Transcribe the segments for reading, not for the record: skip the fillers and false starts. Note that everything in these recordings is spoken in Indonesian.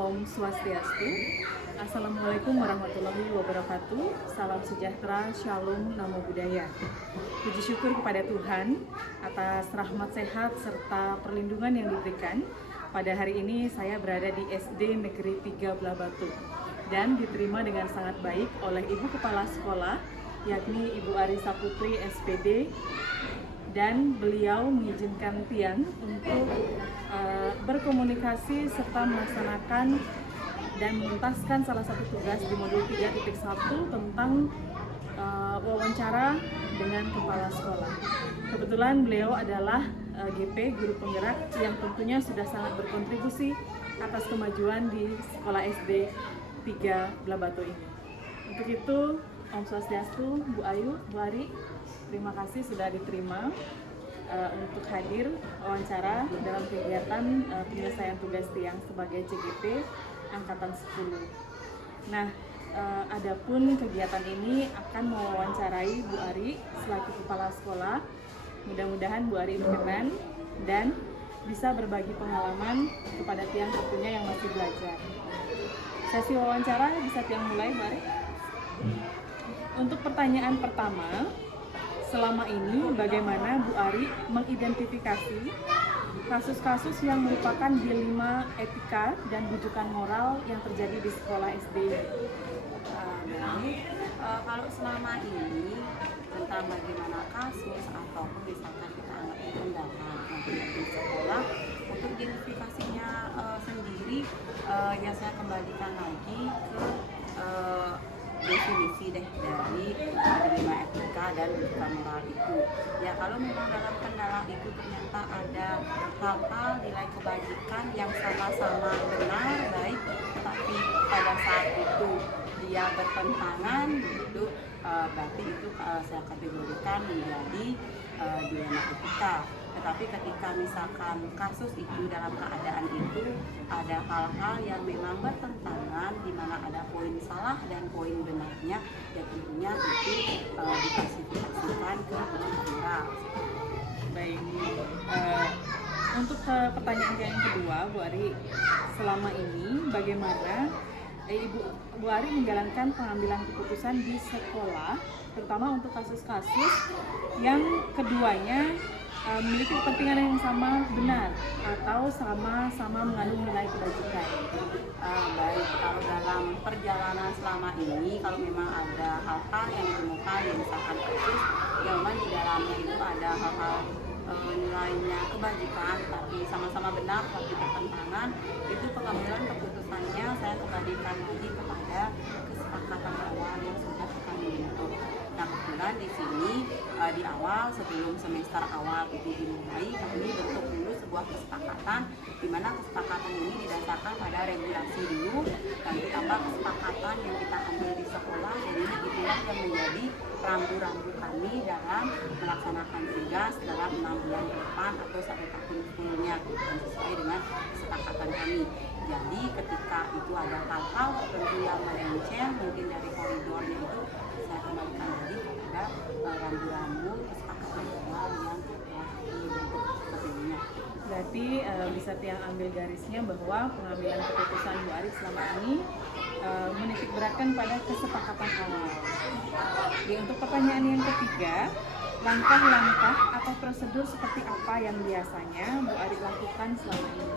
Om Swastiastu. Assalamualaikum warahmatullahi wabarakatuh. Salam sejahtera, shalom, namo buddhaya. Puji syukur kepada Tuhan atas rahmat sehat serta perlindungan yang diberikan. Pada hari ini saya berada di SD Negeri 3 Blabatu dan diterima dengan sangat baik oleh Ibu Kepala Sekolah, yakni Ibu Arisa Putri SPD, dan beliau mengizinkan Tiang untuk berkomunikasi serta melaksanakan dan menuntaskan salah satu tugas di modul 3.1 tentang wawancara dengan kepala sekolah. Kebetulan beliau adalah GP, guru penggerak, yang tentunya sudah sangat berkontribusi atas kemajuan di sekolah SD 3 Blabatu ini. Untuk itu, Om Swastiastu, Bu Ayu, Bu Ari, terima kasih sudah diterima untuk hadir wawancara dalam kegiatan penyelesaian tugas Tiang sebagai CGP Angkatan 10. Nah, adapun kegiatan ini akan mewawancarai Bu Ari selaku kepala sekolah. Mudah-mudahan Bu Ari berkenan dan bisa berbagi pengalaman kepada Tiang tentunya yang masih belajar. Sesi wawancara bisa Tiang mulai, Bu Ari? Untuk pertanyaan pertama, selama ini bagaimana Bu Ari mengidentifikasi kasus-kasus yang merupakan dilema etika dan rujukan moral yang terjadi di sekolah SD? Kalau selama ini tentang bagaimana kasus ataupun misalkan kita anggap kendala di sekolah, untuk identifikasinya sendiri ya saya kembalikan lagi ke definisi dari dilema etika dan rujukan moral itu. Ya, kalau memang dalam kendala itu ternyata ada hal-hal nilai kebajikan yang sama-sama benar baik, tetapi pada saat itu dia bertentangan, itu berarti itu saya kategorikan menjadi dilema etika. Tetapi ketika misalkan kasus itu dalam keadaan itu ada hal-hal yang memang bertentangan, di mana ada poin salah dan poin benarnya, ya tentunya itu diklasifikasikan ke moral. Baik, untuk pertanyaan yang kedua, Bu Ari, selama ini bagaimana Bu Ari menjalankan pengambilan keputusan di sekolah, terutama untuk kasus-kasus yang keduanya memiliki kepentingan yang sama benar atau sama-sama mengandung nilai kebajikan? Baik, kalau dalam perjalanan selama ini, kalau memang ada hal-hal yang ditemukan, misalkan kasus yang memang di dalamnya itu ada hal-hal nilainya kebajikan tapi sama-sama benar tapi bertentangan, itu pengambilan keputusannya saya kembalikan lagi kepada kesepakatan awal yang sudah kami bentuk. Nah, kebetulan di sini di awal sebelum semester awal itu dimulai, kami bentuk dulu sebuah kesepakatan, di mana kesepakatan ini didasarkan pada regulasi dulu dan ditambah kesepakatan yang kita ambil di sekolah, dan ini itulah yang menjadi rambu-rambu kami dalam melaksanakan tugas dalam 6 bulan ke depan atau sampai tahun sebelumnya, dan sesuai dengan kesepakatan kami. Jadi ketika itu ada hal-hal tertentu yang melenceng mungkin dari koridornya, itu saya kembalikan lagi kepada rambu-rambu kesepakatan awal yang telah dibentuk sebelumnya. Berarti bisa Tiang ambil garisnya bahwa pengambilan keputusan Bu Ari selama ini menitik beratkan pada kesepakatan awal. Jadi untuk pertanyaan yang ketiga, langkah-langkah atau prosedur seperti apa yang biasanya Bu Ari lakukan selama ini?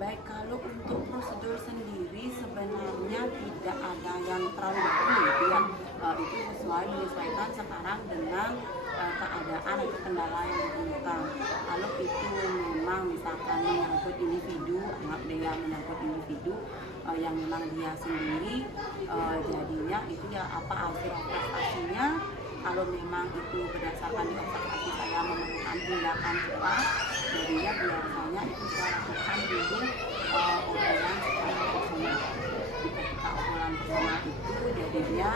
Baik, kalau untuk prosedur sendiri sebenarnya tidak ada yang terlalu betul ya. Itu menyesuaikan sekarang dengan keadaan atau kendala yang ditemukan. Kalau itu memang misalkan menyangkut individu, anggap dia menyangkut individu yang memang dia sendiri, jadinya itu ya apa hasil observasinya. Kalau memang itu berdasarkan di observasi saya memerlukan tindakan cepat, jadinya biasanya itu saya lakukan dulu obrolan secara personal. Ketika obrolan personal itu jadinya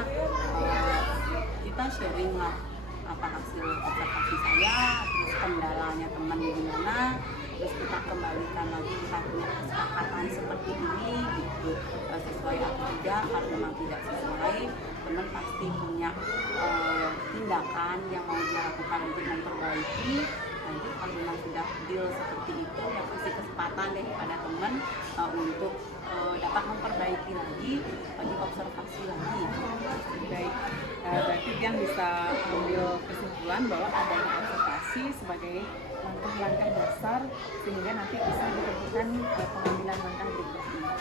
kita sharing lah apa hasil observasi saya, terus kendalanya teman gimana, terus kita kembalikan lagi, kita punya kesepakatan seperti ini gitu, sesuai atau tidak. Kalau memang tidak sesuai, teman pasti punya tindakan yang mau dilakukan untuk memperbaiki. Nanti kalau memang sudah deal seperti itu, ya kasih kesempatan deh pada teman untuk dapat memperbaiki lagi, diobservasi lagi. Baik, berarti yang bisa ambil kesimpulan bahwa adanya observasi sebagai langkah-langkah dasar sehingga nanti bisa ditentukan pengambilan langkah berikutnya.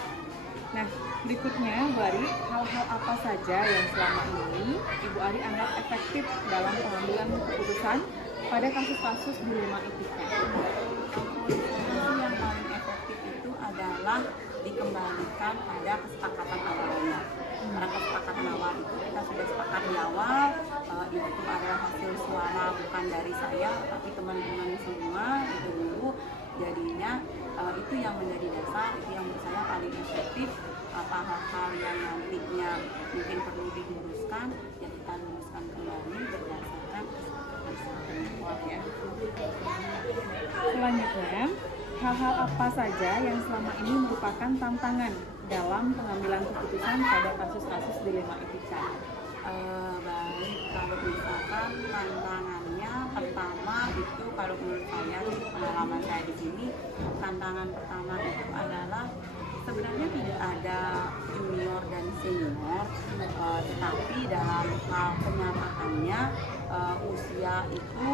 Nah, berikutnya Bu Ari, hal-hal apa saja yang selama ini Ibu Ari anggap efektif dalam pengambilan keputusan pada kasus-kasus dilema etika? Yang paling efektif itu adalah dikembalikan pada kesepakatan awalnya. Karena kesepakatan awal itu kita sudah sepakat di awal, itu adalah hasil suara bukan dari saya tapi teman-teman semua itu dulu. Jadinya itu yang menjadi dasar, itu yang menurut saya paling efektif. Apa hal-hal yang nantinya mungkin perlu diluruskan, ya kita luruskan kembali berdasarkan kesepakatan awal ya. Selanjutnya, hal-hal apa saja yang selama ini merupakan tantangan dalam pengambilan keputusan pada kasus-kasus dilema etika? Baik, kalau misalkan tantangannya pertama itu kalau menurut saya pengalaman saya di sini, tantangan pertama itu adalah sebenarnya tidak ada junior dan senior, tetapi dalam hal kenyataannya usia itu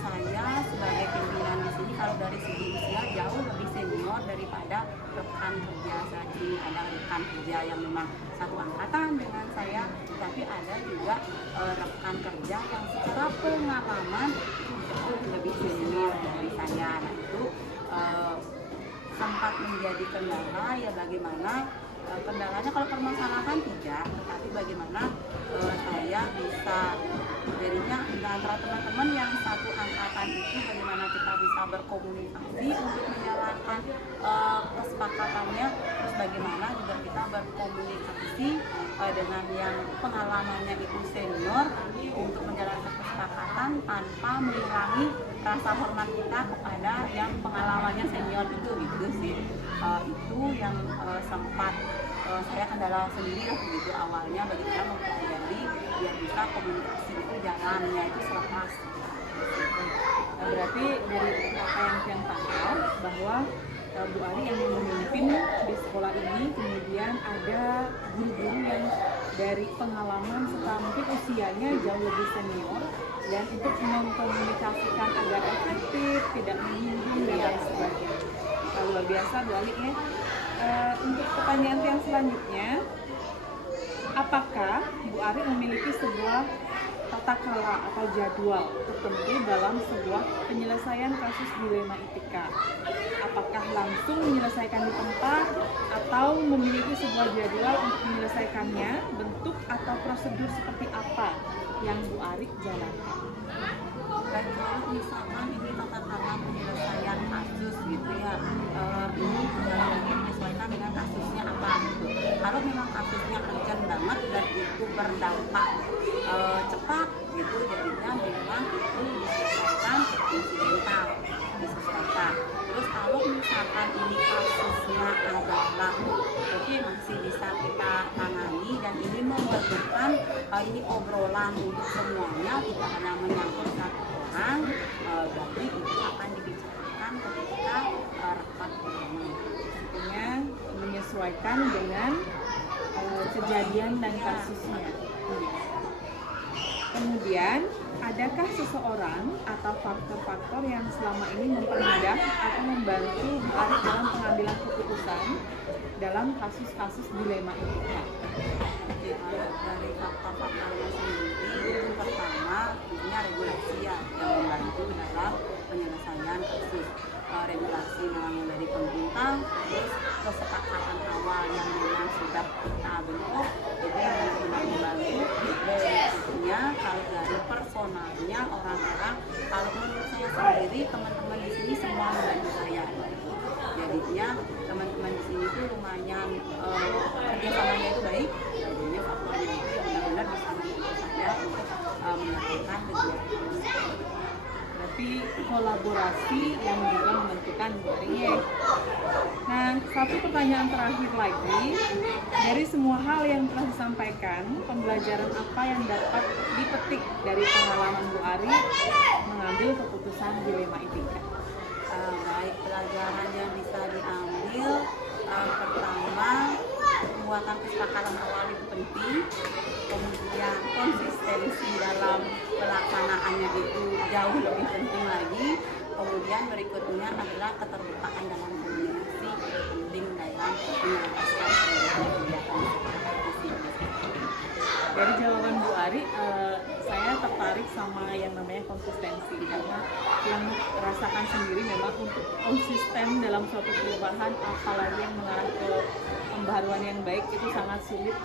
saya sebagai pimpinan di sini kalau dari segi usia jauh lebih senior daripada rekan kerja saya. Jadi ada rekan kerja yang memang satu angkatan dengan saya, tapi ada juga rekan kerja yang secara pengalaman jauh lebih senior dari saya. Nah itu sempat menjadi kendala, ya bagaimana kendalanya kalau permasalahan tidak, tetapi bagaimana saya bisa jadinya antara teman-teman yang satu angkatan itu bagaimana kita bisa berkomunikasi untuk menjalankan kesepakatannya, terus bagaimana juga kita berkomunikasi dengan yang pengalamannya itu senior untuk menjalankan kesepakatan tanpa mengurangi rasa hormat kita kepada yang pengalamannya senior itu gitu sih. Itu yang sempat saya kendala sendiri lah begitu awalnya, bagaimana mempelajari biar bisa komunikasi itu jalannya itu selepas. Berarti dari apa yang Pian tangkap bahwa Bu Ari yang memimpin di sekolah ini, kemudian ada guru-guru yang dari pengalaman serta mungkin usianya jauh lebih senior, dan untuk mengkomunikasikan agar efektif, tidak menyinggung dan lain sebagainya. Luar biasa Bu Ari ya. Untuk pertanyaan yang selanjutnya, apakah Bu Ari memiliki sebuah tata kelola atau jadwal tertentu dalam sebuah penyelesaian kasus dilema etika? Apakah langsung menyelesaikan di tempat atau memiliki sebuah jadwal untuk menyelesaikannya? Bentuk atau prosedur seperti apa yang Bu Ari jalankan? Dan kalau misalkan ini tata cara penyelesaian kasus gitu ya, ini lagi menyesuaikan dengan kasusnya apa gitu. Kalau memang kasusnya urgent banget dan itu berdampak cepat gitu, jadinya memang itu disesuaikan insidental, disesuaikan. Terus kalau misalkan ini kasusnya adalah oke masih bisa kita tangani dan ini membutuhkan ini obrolan untuk semuanya, tidak hanya menyangkut satu orang, berarti itu akan dibicarakan ketika rapat bersama. Artinya menyesuaikan dengan kejadian dan kasusnya. Kemudian, adakah seseorang atau faktor-faktor yang selama ini mempermudah atau membantu Bu Ari dalam pengambilan keputusan dalam kasus-kasus dilema etika? Oke, dari faktor-faktornya sendiri itu pertama tentunya regulasi ya yang membantu dalam penyelesaian kasus. Regulasi memang dari pemerintah, terus kesepakatan awal yang memang sudah kita bentuk itu yang benar-benar membantu. Berikutnya kalau dari personalnya orang-orang, kalau menurut saya sendiri teman-teman di sini semua membantu saya. Jadinya teman-teman di sini tuh lumayan kerjasamanya itu baik. Jadinya faktornya itu benar-benar bisa membantu saya untuk melakukan kegiatan. Berarti kolaborasi yang juga menentukan Bu Ari. Nah, satu pertanyaan terakhir lagi, dari semua hal yang telah disampaikan, pembelajaran apa yang dapat dipetik dari pengalaman Bu Ari mengambil keputusan dilema etika? Baik, pelajaran yang bisa diambil, pertama, pembuatan kesepakatan awal itu penting, kemudian konsistensi dalam pelaksanaannya itu jauh lebih penting lagi, kemudian berikutnya adalah keterbukaan dalam komunikasi itu penting dalam menuntaskan kegiatan. Dari jawaban Bu Ari, saya tertarik sama yang namanya konsistensi, karena yang rasakan sendiri memang untuk konsisten dalam suatu perubahan, apalagi yang mengarah ke pembaharuan yang baik, itu sangat sulit.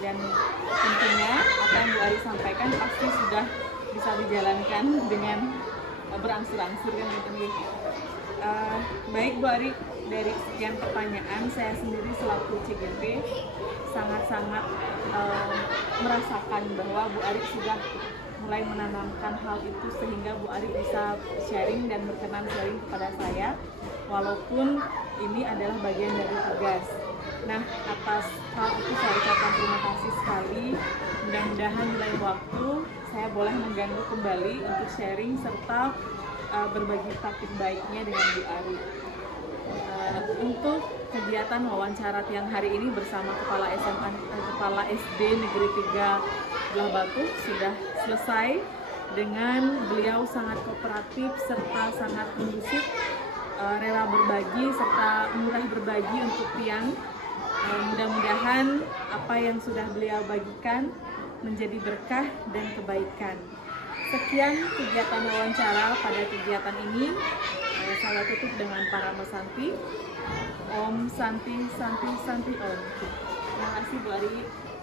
Dan tentunya apa yang Bu Ari sampaikan pasti sudah bisa dijalankan dengan berangsur-angsur kan gitu. Baik Bu Ari, dari sekian pertanyaan, saya sendiri selaku CGP sangat-sangat merasakan bahwa Bu Ari sudah mulai menanamkan hal itu, sehingga Bu Ari bisa sharing dan berkenan sharing kepada saya, walaupun ini adalah bagian dari tugas. Nah, atas hal itu saya ucapkan terima kasih sekali. Mudah-mudahan di lain waktu saya boleh mengganggu kembali untuk sharing serta berbagi praktik baiknya dengan Bu Ari. Untuk kegiatan wawancara tiang hari ini bersama Kepala SD Negeri 3 Belah Batu sudah selesai dengan beliau sangat kooperatif serta sangat kondusif, rela berbagi serta murah berbagi untuk tiang. Mudah-mudahan apa yang sudah beliau bagikan menjadi berkah dan kebaikan. Sekian kegiatan wawancara pada kegiatan ini. Saya tutup dengan Parama Santi. Om Santi Santi Santi Om. Terima kasih Bu Ari.